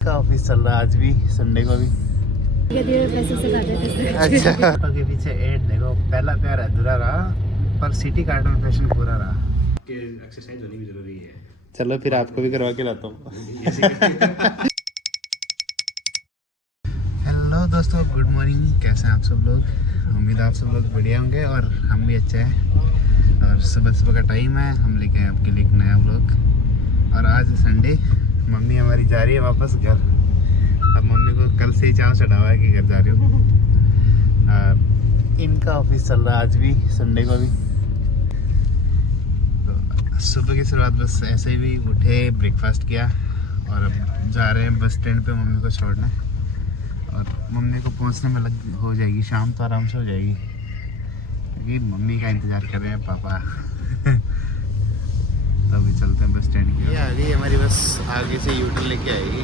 का ऑफिस चल रहा है आज भी, संडे को भी। पैसे से अच्छा तो के पीछे एड देखो, पहला प्यार अधूरा रहा पर सिटी कार्टून फैशन पूरा रहा। एक्सरसाइज होनी भी जरूरी है। चलो फिर आपको भी करवा के लाता हूँ। हेलो दोस्तों, गुड मॉर्निंग। कैसे हैं आप सब लोग? उम्मीद है आप सब लोग बढ़िया होंगे और हम भी अच्छे हैं। और सुबह सुबह का टाइम है, हम लेके आए आपके लिए एक नया व्लॉग। और आज संडे, मम्मी हमारी जा रही है वापस घर। अब मम्मी को कल से ही चाव चढ़ा हुआ है कि घर जा रही हो। इनका ऑफिस चल रहा है आज भी, संडे को भी। तो सुबह की शुरुआत बस ऐसे ही भी उठे, ब्रेकफास्ट किया और अब जा रहे हैं बस स्टैंड पे मम्मी को छोड़ने। और मम्मी को पहुंचने में हो जाएगी शाम, तो आराम से हो जाएगी क्योंकि मम्मी का इंतज़ार कर रहे हैं पापा। तो अभी चलते हैं बस स्टैंड की। ये आ गई हमारी बस, आगे से यूटर्न लेके आएगी।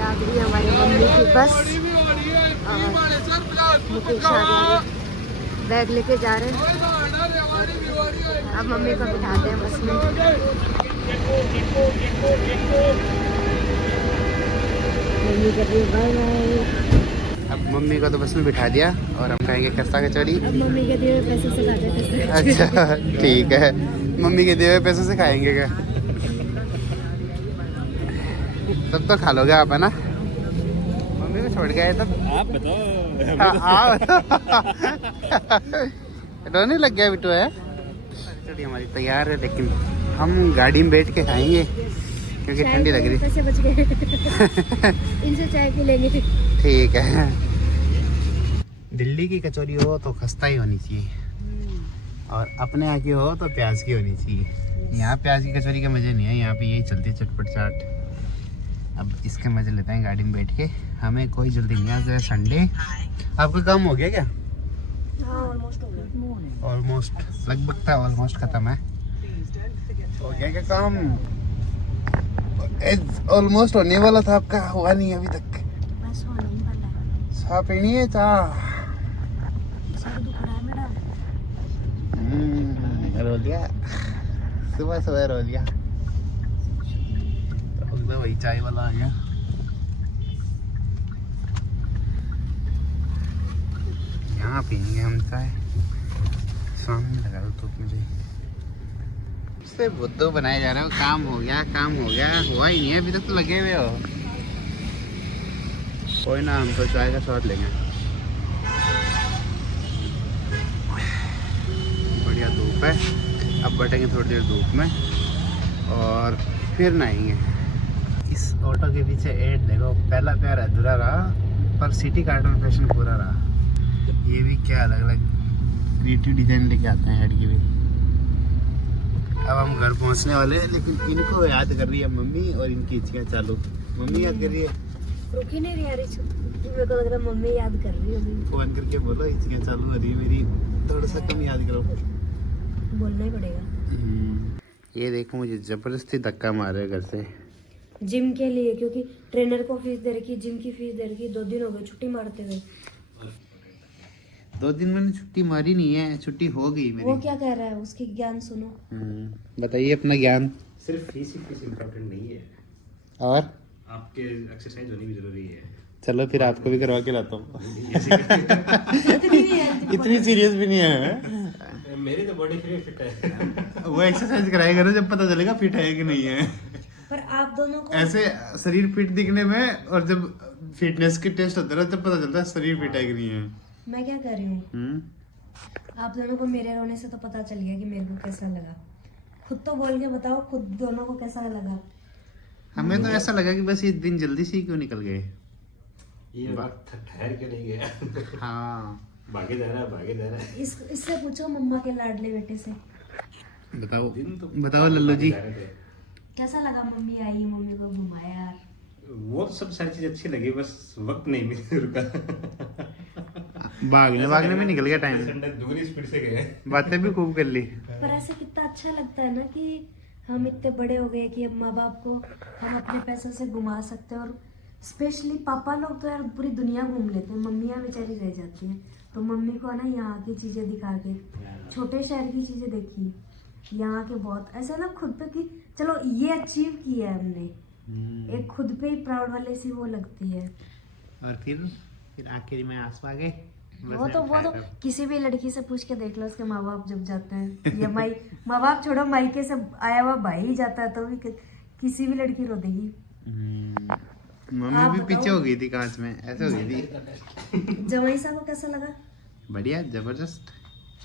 आ गई हमारी मम्मी की बस। मुकेश आ गया, बैग लेके जा रहे हैं। अब मम्मी को बिठाते हैं बस में। मम्मी कर रही है बाय बाय। अब मम्मी को तो बस में बिठा दिया और हम खाएंगे खस्ता कचौड़ी। अब मम्मी के दिए हुए पैसे से खाते हैं खस्ता। अच्छा ठीक है, मम्मी के दिए हुए पैसों से खाएंगे क्या? तब तो खा लोगे आप, है ना? मम्मी को छोड़ गए तब आप बताओ। रोने लग गया बिट्टू है। कचौड़ी हमारी तैयार है, लेकिन हम गाड़ी में बैठ के खाएंगे क्योंकि ठंडी लग रही। पैसे बच गए। इनसे चाय पी लेंगे। ठीक है। दिल्ली की कचौरी हो तो खस्ता ही होनी चाहिए और अपने यहाँ की हो तो प्याज की होनी चाहिए। यहाँ प्याज की कचौरी का मज़े नहीं है, यहाँ पे यही चलती है चटपट चाट। अब इसके मज़े लेते हैं गाड़ी में बैठ के। हमें कोई जल्दी नहीं, आज है संडे। आपका काम हो गया क्या? ऑलमोस्ट हो गया। ऑलमोस्ट, लगभग था, ऑलमोस्ट खत्म है। हो गया क्या काम? ऑलमोस्ट होने वाला था आपका, हुआ नहीं अभी तक। बस होने ही वाला है। चाह पीनी है? चाह सर दुख रहा है मेरा। रो लिया, सुबह सुबह रो लिया। तो वही चाय वाला आ गया। यहाँ पीएंगे हम चाय, सामने लगा दो धूप में। से बुद्धू बनाए जा रहे हो, काम हो गया, काम हो गया, हुआ ही नहीं है अभी तक तो लगे हुए हो। कोई ना, हम तो चाय का शॉट लेंगे। बढ़िया धूप है, अब बैठेंगे थोड़ी देर धूप में और फिर नहाएंगे। इस ऑटो के पीछे एड देखो, पहला प्यार अधूरा रहा पर सिटी कार्टून फैशन पूरा रहा। ये भी क्या अलग अलग क्रिएटिव डिजाइन लेके आते हैं हेड की भी। अब हम घर पहुंचने वाले हैं, लेकिन इनको याद कर रही है मम्मी और इनकी हिचकियाँ चालू। मम्मी याद कर रही है, रुकी नहीं रही यार। मेरे को लग रहा है मम्मी याद कर रही होगी। फोन करके बोलो हिचकियाँ चालू हो रही है मेरी, थोड़ा सा कम याद करो। बोलना ही पड़ेगा। ये देखो, मुझे जबरदस्ती धक्का मार रहे घर से जिम के लिए, क्योंकि ट्रेनर को फीस दे रखी, जिम की फीस दे रखी। 2 दिन हो गए छुट्टी मारते हुए। 2 दिन मैंने छुट्टी मारी नहीं है, छुट्टी हो गई मेरी। वो क्या कह रहा है, उसकी ज्ञान सुनो। बताइए अपना ज्ञान। सिर्फ फीस इम्पोर्टेंट नहीं है, और आपके एक्सरसाइज होनी भी जरूरी है। चलो फिर आपको भी करवा के लाता हूँ। इतनी सीरियस भी नहीं है। मेरी तो बॉडी फिट है। वो एक्सरसाइज कराएगा ना, जब पता चलेगा फिट है कि नहीं है। पर आप दोनों को ऐसे शरीर फिट दिखने में, और जब फिटनेस के टेस्ट होते हैं तब पता चलता है शरीर फिट है कि नहीं है। मैं क्या कर रही हूँ, आप दोनों को मेरे रोने से तो पता चल गया कि मेरे को कैसा लगा। खुद तो बोल के बताओ, खुद दोनों को कैसा लगा। हमें तो ऐसा लगा कि बस ये दिन जल्दी से ही क्यों निकल गए। ये बात ठहर के नहीं गया। हाँ, भागे जा रहा है। इससे पूछो मम्मा के लाडले बेटे से। बताओ दिन तो बताओ लल्लू जी, कैसा लगा मम्मी आई, मम्मी को घुमाया यार। वो तो सब सारी चीज अच्छी लगी, बस वक्त नहीं मिल रुका। भागने में निकल गया टाइम। दुगनी स्पीड से गए, बातें भी खूब कर ली। पर ऐसे कितना अच्छा लगता है ना कि हम इतने बड़े हो गए कि अब माँ बाप को हम अपने पैसों से घुमा सकते हैं। और स्पेशली पापा लोग तो यार पूरी दुनिया घूम लेते हैं, मम्मियाँ बेचारी रह जाती हैं। तो मम्मी को ना यहाँ की चीज़ें दिखा के, छोटे शहर की चीज़ें देखी, यहाँ के बहुत ऐसा ना खुद पे कि चलो ये अचीव किया है हमने, एक खुद पे ही प्राउड वाले सी वो लगती है। और फिर आखिर में आंसू आ गए। वो तो किसी भी लड़की से पूछ के देख लो, उसके माँ बाप जब जाते हैं या माँ बाप छोड़ो, मायके से आया हुआ भाई ही जाता है तो भी किसी भी लड़की रो देगी। मम्मी भी पीछे हो गई थी कांच में, ऐसे हो गई थी। जमाई साहब को कैसा लगा? बढ़िया, जबरदस्त,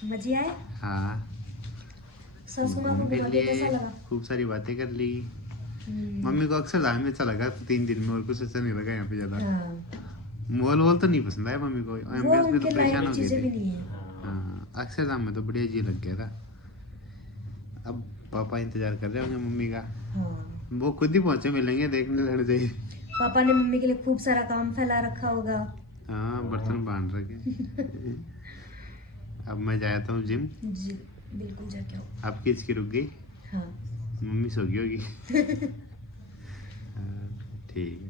मजे आए? हाँ, सासू माँ को घूम भी घुमा के लिए, कैसा लगा? खूब सारी बातें कर ली। मम्मी को अक्सर धाम में अच्छा लगा 3 दिन में, और कुछ अच्छा नहीं लगा यहाँ पे ज्यादा। हाँ। मॉल वॉल तो नहीं पसंद आया मम्मी को, वो एम्बियंस में तो उनके लायक परेशान हो गई चीजें भी थी। नहीं है। हाँ, अक्षरधाम में तो बढ़िया जी लग गया था। अब पापा इंतजार कर रहे होंगे मम्मी का, हाँ। वो खुद ही पहुंचे, मिलेंगे, देखने लड़ जाइए। पापा ने मम्मी के लिए खूब सारा काम फैला रखा होगा। हाँ, बर्तन बांध रखे। अब मैं जाता हूँ जिम। जी बिल्कुल, जाके आओ। आपकी इसकी रुक गई? हाँ। मम्मी सो गई होगी। हाँ, ठीक है,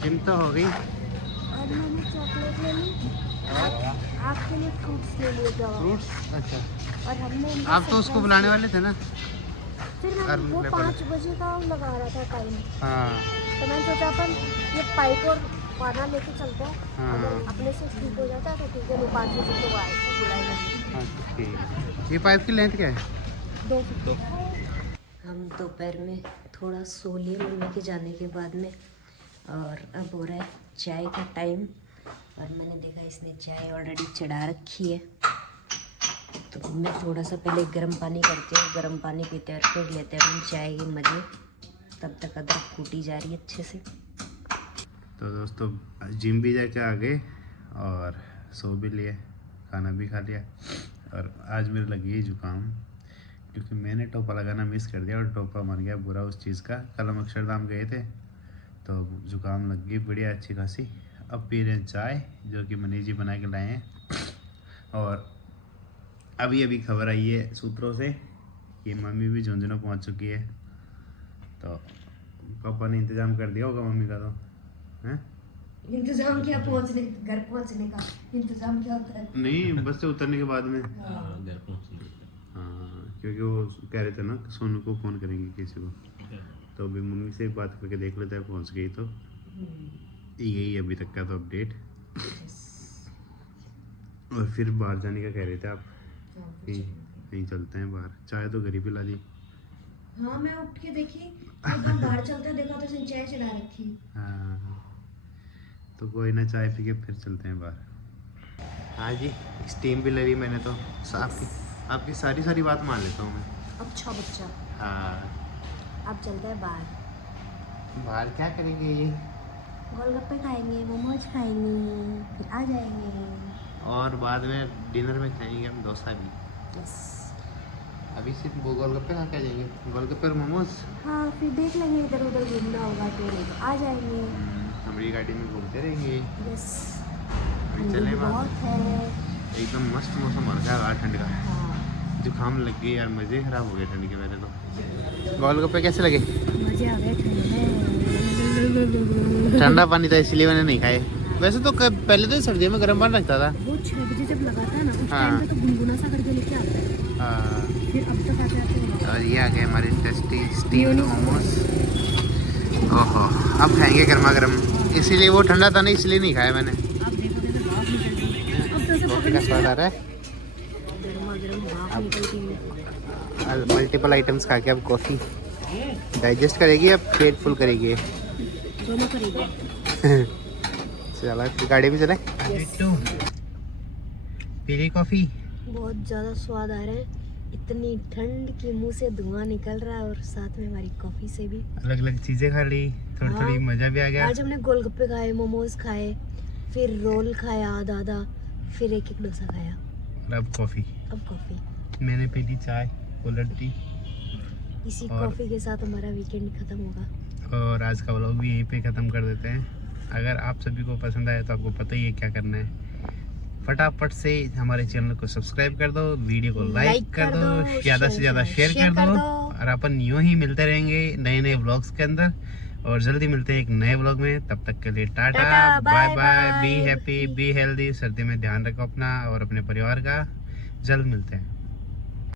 जिम तो हो गई। और मैंने चॉकलेट ले ली, आपके लिए फ्रूट्स ले लिए दवा। फ्रूट्स? अच्छा, और हमने आप तो उसको बुलाने वाले थे ना? फिर और वो मैं 5 बजे का लगा रहा था टाइम, हाँ तो मैंने सोचा अपन ये पाइप और पाना लेके चलते हैं, हाँ। अगर अपने से ठीक हो जाता है तो ठीक है, नहीं 5 बजे तो वो आए बुलाएंगे। हाँ, ठीक है। ये पाइप की लेंथ क्या है? 2 फुट। हम दोपहर में थोड़ा सो लिए मम्मी के जाने के बाद में, और अब हो रहा है चाय का टाइम, और मैंने देखा इसने चाय ऑलरेडी चढ़ा रखी है, तो मैं थोड़ा सा पहले गर्म पानी करती हूँ, गर्म पानी पीते हैं और फिर लेते हैं हम चाय के मज़े। तब तक अदरक कूटी जा रही है अच्छे से। तो दोस्तों, जिम भी जाके आ गए और सो भी लिए, खाना भी खा लिया, और आज मेरे लगी है जुकाम, क्योंकि मैंने टोपा लगाना मिस कर दिया और टोपा मर गया बुरा उस चीज़ का। कल हम अक्षरधाम गए थे तो जुकाम लग गई बढ़िया अच्छी खासी। अब पी रहे हैं चाय, जो कि मनीष जी बना के लाए हैं, और अभी अभी खबर आई है सूत्रों से कि मम्मी भी झुंझुनू पहुंच चुकी है। तो पापा ने इंतज़ाम कर दिया होगा मम्मी का, तो हैं? इंतजाम क्या पहुंचने, घर पहुंचने का इंतजाम क्या होता है? नहीं, बस से उतरने के बाद में। घर पहुंची। हाँ, क्योंकि वो कह रहे थे ना सोनू को फ़ोन करेंगे किसी को, तो अभी मम्मी से बात करके देख लेते हैं पहुंच गई तो। यही अभी तक का तो अपडेट। और फिर बाहर जाने का कह रहे थे आप, कहीं चलते हैं बाहर, चाय तो घर ही पिला दी। हाँ, मैं उठ के देखी एक बार बाहर चलते देखा तो इसने चाय चढ़ा रखी। हाँ, तो कोई ना, चाय पी के फिर चलते हैं बाहर। हाँ जी, स्टीम भी ले ली मैंने, तो आपकी सारी बात मान लेता हूँ मैं। अच्छा बच्चा, हाँ, अब चलते हैं बाहर। बाहर क्या करेंगे? गोलगप्पे खाएंगे, मोमोज खाएंगे, फिर आ जाएंगे, और बाद में डिनर में खाएंगे हम डोसा भी। अभी सिर्फ वो गोलगप्पे खा के आ जाएंगे, गोलगप्पे और मोमोज। हाँ, फिर देख लेंगे इधर उधर घूमना होगा तो नहीं तो आ जाएंगे। हमारी गाड़ी में घूमते रहेंगे। यस, अभी चले बाहर, बहुत है, एकदम मस्त मौसम हो गया यार ठंड का। हाँ, जुकाम लग गई यार, मज़े खराब हो गए ठंड के वजह तो। गोलगप्पे कैसे लगे? मजे आ गए, ठंडा पानी था इसलिए मैंने नहीं खाए। वैसे तो पहले तो सर्दियों में गर्म पानी रखता था। वो 6 बजे जब लगाता है ना, उस हाँ। टाइम पे तो गुनगुना सा करके लेके आता है, हाँ, फिर अब तक आते आते और ये आ गए हमारे टेस्टी स्टीम्ड मोमोज। ओहो, अब खाएंगे गर्मा गर्म, इसीलिए वो ठंडा था ना, इसलिए नहीं खाया मैंने। आप देखो कैसे भाप निकलती है, अब तो ऐसे कॉफी का स्वाद आ रहा है। गर्मा गर्म भाप निकलती है। मल्टीपल आइटम्स खा के अब कॉफ़ी डाइजेस्ट करेगी, अब पेट फुल करेगी। दोनों करेंगे। चला, गाड़ी भी चले। पी ली कॉफ़ी? बहुत ज़्यादा स्वाद आ रहा है, इतनी ठंड कि मुंह से धुआं निकल रहा है, और साथ में हमारी कॉफ़ी से भी अलग अलग चीज़ें खा ली, थोड़ी हाँ। थोड़ी मज़ा भी आ गया। आज हमने गोलगप्पे खाए, मोमोज खाए, फिर रोल खाया आधा आधा, फिर एक एक डोसा खाया, और अब कॉफ़ी। अब कॉफ़ी। मैंने पी ली चाय, कोल्ड टी। इसी और- कॉफ़ी के साथ हमारा वीकेंड खत्म होगा। और आज का व्लॉग भी यहीं पे ख़त्म कर देते हैं। अगर आप सभी को पसंद आए तो आपको पता ही है क्या करना है, फटाफट से हमारे चैनल को सब्सक्राइब कर दो, वीडियो को लाइक कर दो, ज़्यादा से ज़्यादा शेयर कर दो, और अपन यूँ ही मिलते रहेंगे नए नए व्लॉग्स के अंदर, और जल्दी मिलते हैं एक नए व्लॉग में। तब तक के लिए tata, tata, bye bye bye, bye. Be happy, be healthy. सर्दी में ध्यान रखो अपना और अपने परिवार का। जल्द मिलते हैं।